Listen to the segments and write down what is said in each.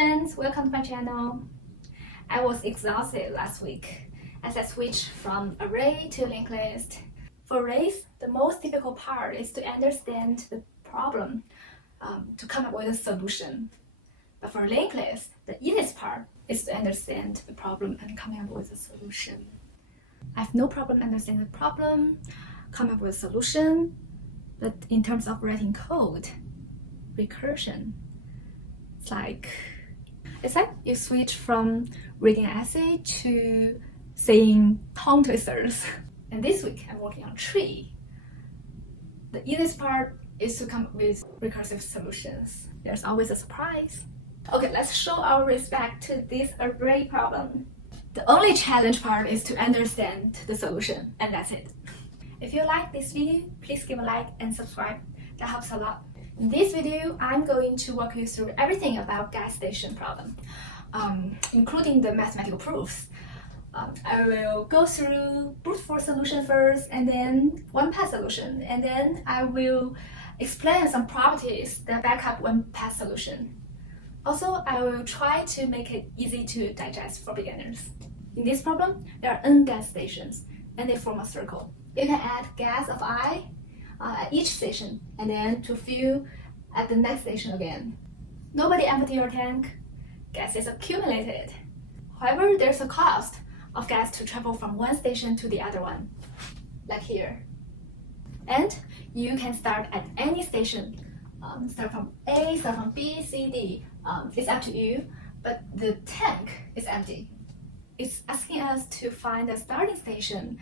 friends, welcome to my channel. I was exhausted last week as I switched from array to linked list. For arrays, the most difficult part is to understand the problem to come up with a solution. But for linked list, the easiest part is to understand the problem and coming up with a solution. I have no problem understanding the problem, come up with a solution, but in terms of writing code, recursion, it's like you switch from reading an essay to saying tongue twisters. And this week I'm working on tree. The easiest part is to come up with recursive solutions. There's always a surprise. Okay, let's show our respect to this array problem. The only challenge part is to understand the solution, and that's it. If you like this video, please give a like and subscribe. That helps a lot. In this video, I'm going to walk you through everything about gas station problem, including the mathematical proofs. I will go through brute force solution first, and then one-pass solution, and then I will explain some properties that back up one-pass solution. Also, I will try to make it easy to digest for beginners. In this problem, there are n gas stations, and they form a circle. You can add gas of I at each station, and then to fill at the next station again. Nobody empty your tank, gas is accumulated. However, there's a cost of gas to travel from one station to the other one, like here. And you can start at any station, start from A, start from B, C, D. It's up to you, but the tank is empty. It's asking us to find a starting station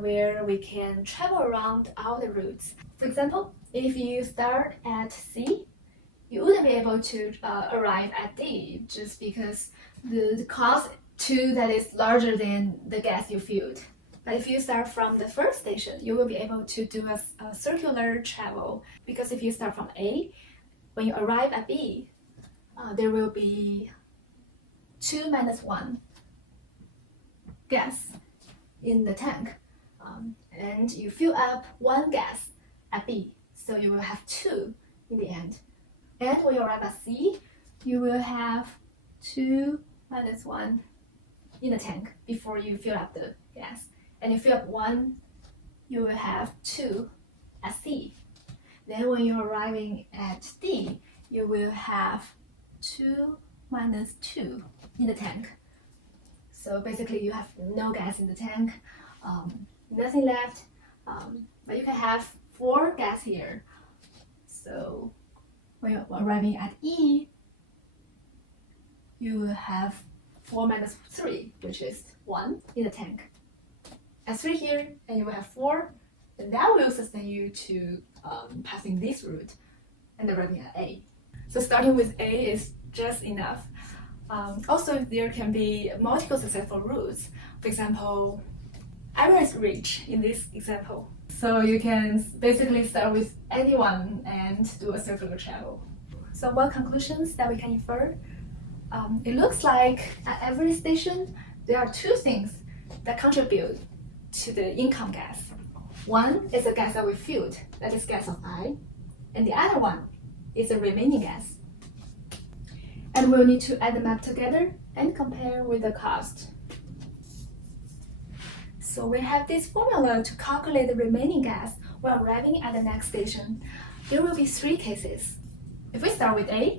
where we can travel around all the routes. For example, if you start at C, you wouldn't be able to arrive at D just because the cost to that is larger than the gas you filled. But if you start from the first station, you will be able to do a circular travel, because if you start from A, when you arrive at B, there will be 2 minus 1 gas in the tank, and you fill up 1 gas at B, so you will have 2 in the end. And when you arrive at C, you will have 2 minus 1 in the tank before you fill up the gas. And you fill up 1, you will have 2 at C. Then when you're arriving at D, you will have 2 minus 2 in the tank. So basically you have no gas in the tank, nothing left, but you can have 4 gas here. So when you're arriving at E, you will have 4 minus 3, which is 1 in the tank. At 3 here, and you will have 4, and that will sustain you to passing this route and arriving at A. So starting with A is just enough. Also, there can be multiple successful routes. For example, Iris Ridge in this example. So you can basically start with anyone and do a circular travel. So what conclusions that we can infer? It looks like at every station, there are 2 things that contribute to the income gas. One is the gas that we filled, that is gas of I, and the other one is the remaining gas. And we'll need to add them up together and compare with the cost. So we have this formula to calculate the remaining gas while arriving at the next station. There will be 3 cases. If we start with A,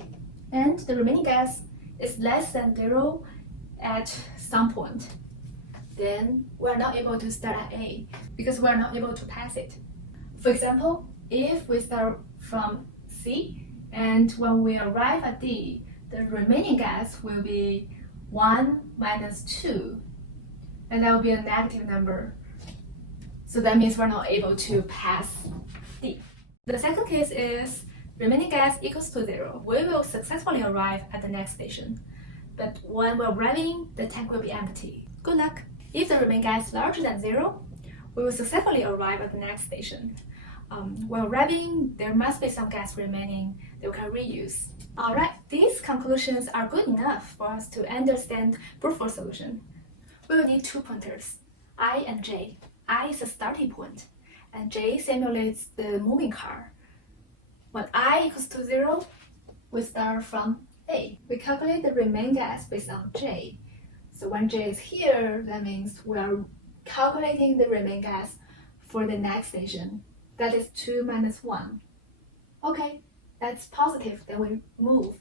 and the remaining gas is less than 0 at some point, then we're not able to start at A because we're not able to pass it. For example, if we start from C, and when we arrive at D, the remaining gas will be 1 minus 2, and that will be a negative number. So that means we're not able to pass D. The second case is remaining gas equals to 0. We will successfully arrive at the next station, but when we're arriving, the tank will be empty. Good luck! If the remaining gas is larger than 0, we will successfully arrive at the next station. While arriving, there must be some gas remaining that we can reuse. Alright, these conclusions are good enough for us to understand brute force solution. We will need 2 pointers, I and J. I is a starting point, and J simulates the moving car. When I equals to 0, we start from A. We calculate the remaining gas based on J. So when J is here, that means we are calculating the remaining gas for the next station. That is 2 minus 1. Okay, that's positive. Then we move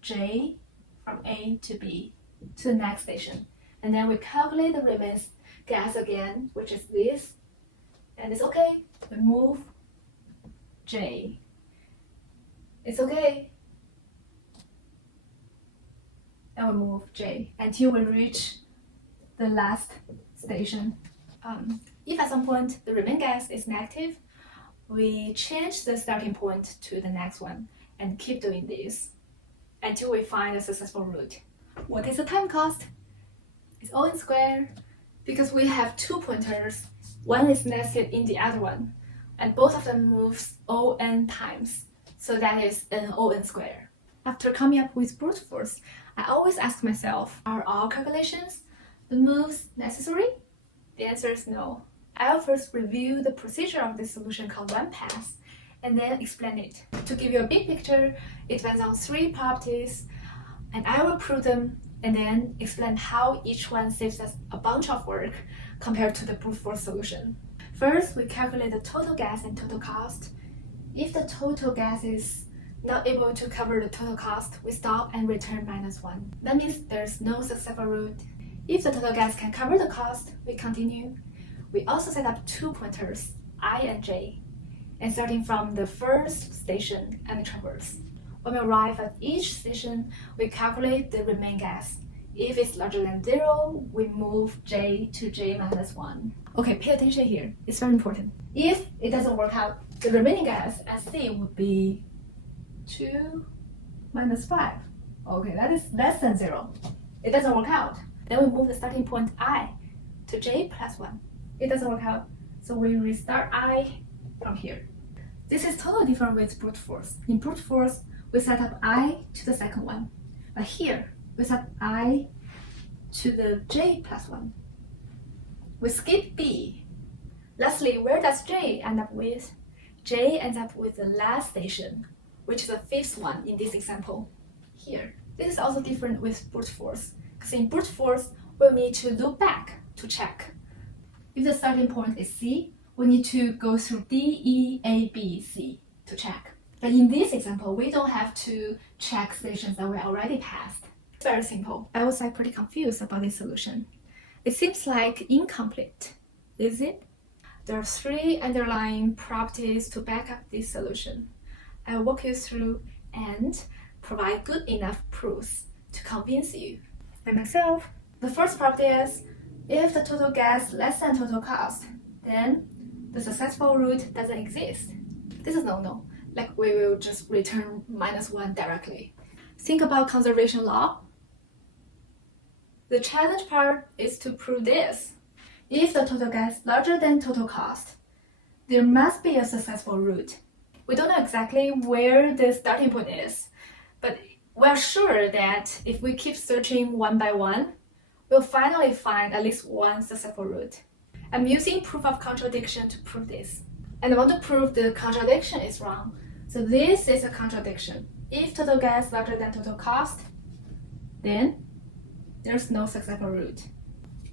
J from A to B to the next station. And then we calculate the remaining gas again, which is this. And it's okay. We move J. It's okay. And we move J until we reach the last station. If at some point the remaining gas is negative, we change the starting point to the next one and keep doing this until we find a successful route. What is the time cost? It's O(n) squared because we have 2 pointers. One is nested in the other one, and both of them moves O(n) times. So that is an O(n) squared. After coming up with brute force, I always ask myself, are all calculations, the moves necessary? The answer is no. I'll first review the procedure of this solution called one pass, and then explain it. To give you a big picture, it depends on 3 properties, and I will prove them and then explain how each one saves us a bunch of work compared to the brute force solution. First, we calculate the total gas and total cost. If the total gas is not able to cover the total cost, we stop and return -1. That means there's no successful route. If the total gas can cover the cost, we continue. We also set up 2 pointers, I and J, and starting from the first station and traverse. When we arrive at each station, we calculate the remaining gas. If it's larger than 0, we move J to J minus 1. Okay, pay attention here. It's very important. If it doesn't work out, the remaining gas at C would be 2 minus 5. Okay, that is less than 0. It doesn't work out. Then we move the starting point I to J plus 1. It doesn't work out, so we restart I from here. This is totally different with brute force. In brute force, we set up I to the second one. But here, we set I to the J plus 1. We skip B. Lastly, where does J end up with? J ends up with the last station, which is the 5th one in this example. Here. This is also different with brute force, because in brute force, we'll need to look back to check. If the starting point is C, we need to go through D, E, A, B, C to check. But in this example, we don't have to check stations that we already passed. It's very simple. I was pretty confused about this solution. It seems like incomplete. Is it? There are 3 underlying properties to back up this solution. I'll walk you through and provide good enough proofs to convince you and myself. The first property is, if the total gas less than total cost, then the successful route doesn't exist. This is no-no. Like we will just return -1 directly. Think about conservation law. The challenge part is to prove this. If the total gas larger than total cost, there must be a successful route. We don't know exactly where the starting point is, but we're sure that if we keep searching one by one, we'll finally find at least one successful route. I'm using proof of contradiction to prove this. And I want to prove the contradiction is wrong. So this is a contradiction. If total gas larger than total cost, then there's no successful route.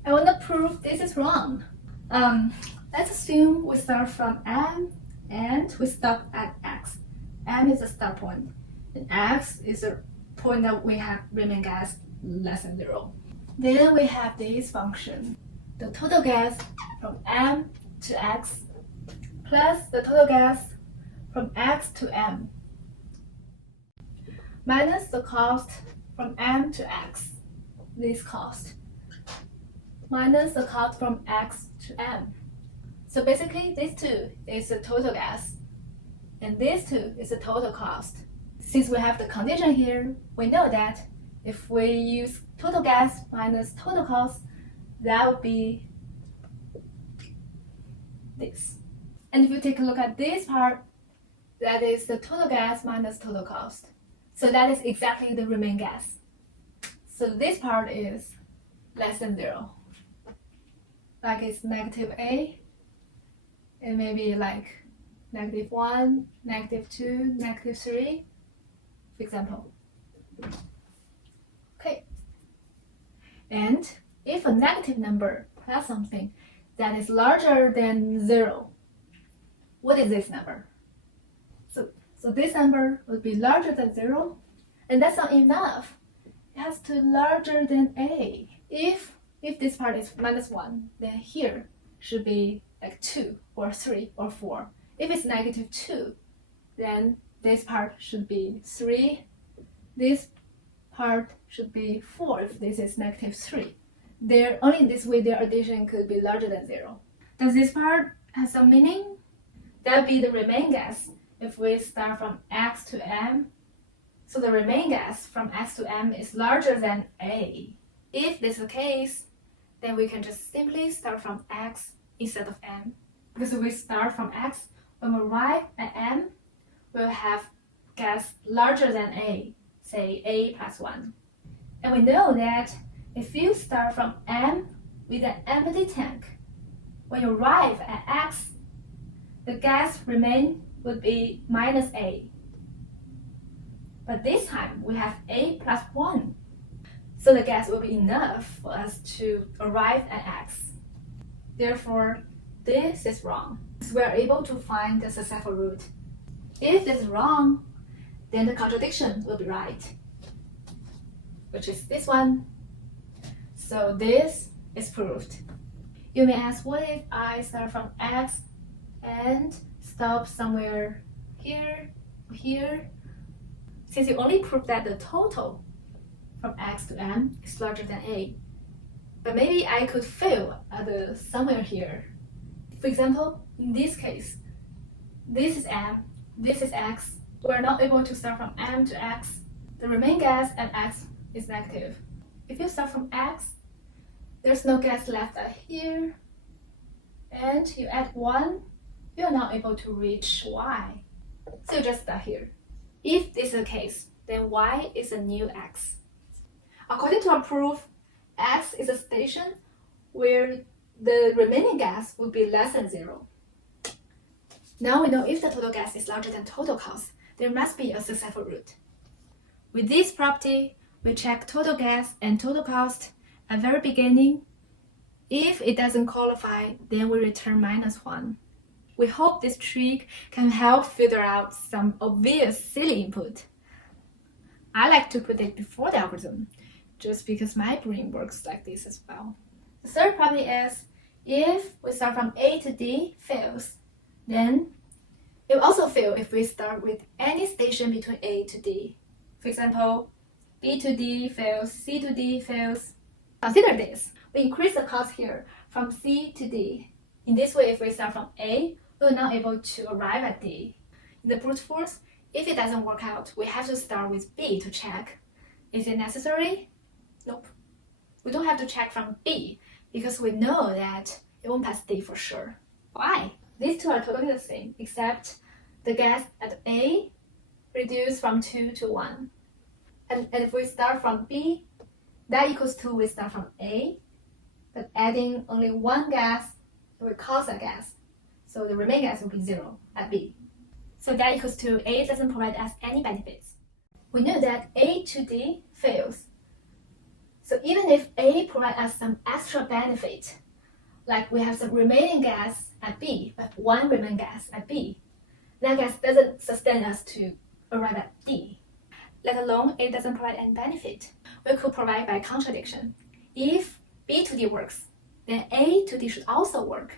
I want to prove this is wrong. Let's assume we start from M and we stop at X. M is the start point, and X is the point that we have remaining gas less than 0. Then we have this function, the total gas from M to X plus the total gas from X to M minus the cost from M to X, this cost, minus the cost from X to M. So basically, these 2 is the total gas, and these 2 is the total cost. Since we have the condition here, we know that if we use total gas minus total cost, that would be this. And if you take a look at this part, that is the total gas minus total cost. So that is exactly the remaining gas. So this part is less than 0. Like it's -A, and maybe like -1, -2, -3, for example. Okay. And if a negative number plus something that is larger than 0, what is this number? So this number would be larger than 0, and that's not enough. It has to be larger than a. If this part is -1, then here should be like 2 or 3 or 4. If it's -2, then this part should be 3. This part should be 4 if this is -3. Only in this way their addition could be larger than 0. Does this part have some meaning? That would be the remaining gas if we start from x to m. So the remaining gas from x to m is larger than a. If this is the case, then we can just simply start from x instead of m. Because if we start from x, when we arrive at m, we'll have gas larger than a, say a plus 1. And we know that if you start from m with an empty tank, when you arrive at x, the gas remain would be -a. But this time we have a plus 1. So the gas will be enough for us to arrive at x. Therefore, this is wrong. So we are able to find the successful root. If this is wrong, then the contradiction will be right, which is this one. So this is proved. You may ask, what if I start from x and stop somewhere here, here? Since you only proved that the total from x to m is larger than a. But maybe I could fail at somewhere here. For example, in this case, this is m, this is x. We're not able to start from m to x. The remaining gas at x is negative. If you start from x, there's no gas left at here, and you add 1, you're not able to reach y. So you just start here. If this is the case, then y is a new x. According to our proof, x is a station where the remaining gas would be less than 0. Now we know if the total gas is larger than total cost, there must be a successful root. With this property, we check total gas and total cost at the very beginning. If it doesn't qualify, then we return -1. We hope this trick can help filter out some obvious silly input. I like to put it before the algorithm, just because my brain works like this as well. The third property is, if we start from A to D fails, then it will also fail if we start with any station between A to D. For example, B to D fails, C to D fails. Consider this. We increase the cost here from C to D. In this way, if we start from A, we're not able to arrive at D. In the brute force, if it doesn't work out, we have to start with B to check. Is it necessary? Nope. We don't have to check from B because we know that it won't pass D for sure. Why? These two are totally the same, except the gas at A reduced from 2 to 1. And if we start from B, that equals to we start from A, but adding only one gas, it will cause a gas. So the remaining gas will be 0 at B. So that equals to A doesn't provide us any benefits. We know that A to D fails. So even if A provides us some extra benefit, like we have some remaining gas at B, but one remaining gas at B, that gas doesn't sustain us to arrive at D. Let alone it doesn't provide any benefit. We could provide by contradiction. If B to D works, then A to D should also work,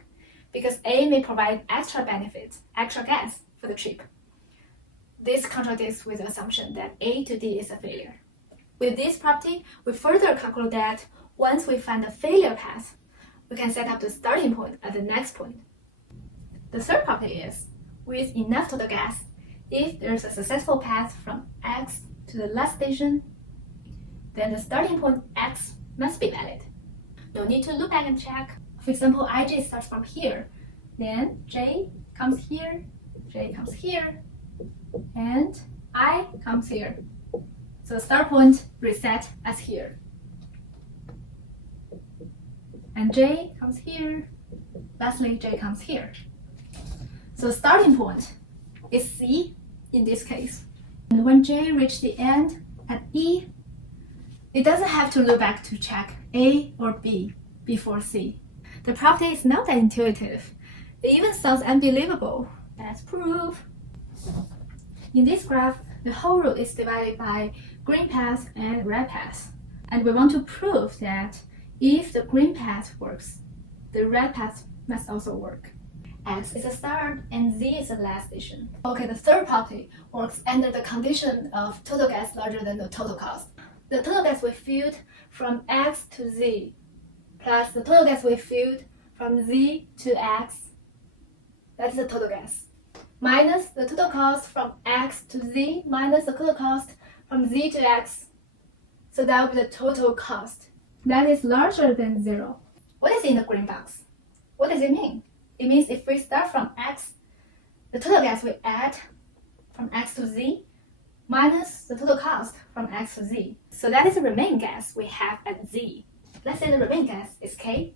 because A may provide extra benefits, extra gas for the trip. This contradicts with the assumption that A to D is a failure. With this property, we further conclude that once we find the failure path, we can set up the starting point at the next point. The third property is, with enough total gas, if there's a successful path from X to the last station, then the starting point X must be valid. No need to look back and check. For example, IJ starts from here, then J comes here, J comes here, and I comes here. So the start point reset as here. And J comes here, lastly J comes here. So the starting point is C in this case. And when J reaches the end at E, it doesn't have to look back to check A or B before C. The property is not that intuitive. It even sounds unbelievable. Let's prove. In this graph, the whole root is divided by green path and red path. And we want to prove that if the green path works, the red path must also work. X is a start and Z is the last station. Okay, the third property works under the condition of total gas larger than the total cost. The total gas we filled from X to Z plus the total gas we filled from Z to X, that's the total gas, minus the total cost from X to Z minus the total cost from Z to X. So that will be the total cost. That is larger than 0. What is in the green box? What does it mean? It means if we start from X, the total gas we add from X to Z minus the total cost from X to Z. So that is the remaining gas we have at Z. Let's say the remaining gas is K.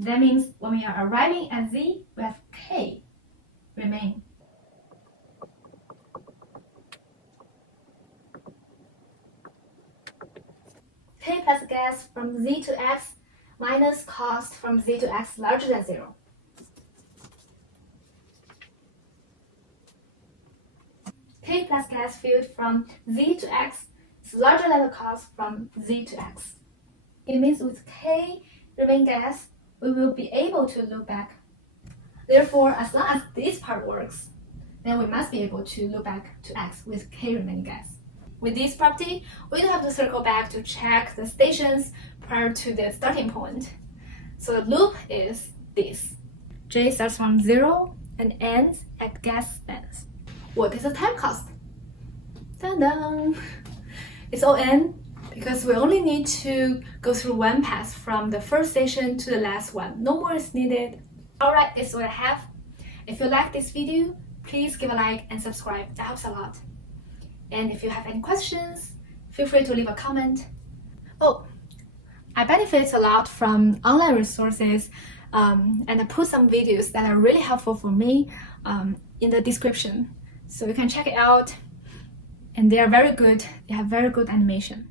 That means when we are arriving at Z, we have K remain. K plus gas from Z to X minus cost from Z to X larger than 0. K plus gas filled from Z to X is larger than the cost from Z to X. It means with K remaining gas, we will be able to look back. Therefore, as long as this part works, then we must be able to look back to X with K remaining gas. With this property, we don't have to circle back to check the stations prior to the starting point. So the loop is this. J starts from 0 and ends at gas length. What is the time cost? Dun-dun! It's ON because we only need to go through one path from the first station to the last one. No more is needed. Alright, this is what I have. If you like this video, please give a like and subscribe. That helps a lot. And if you have any questions, feel free to leave a comment. Oh, I benefit a lot from online resources and I put some videos that are really helpful for me in the description. So you can check it out and they are very good. They have very good animation.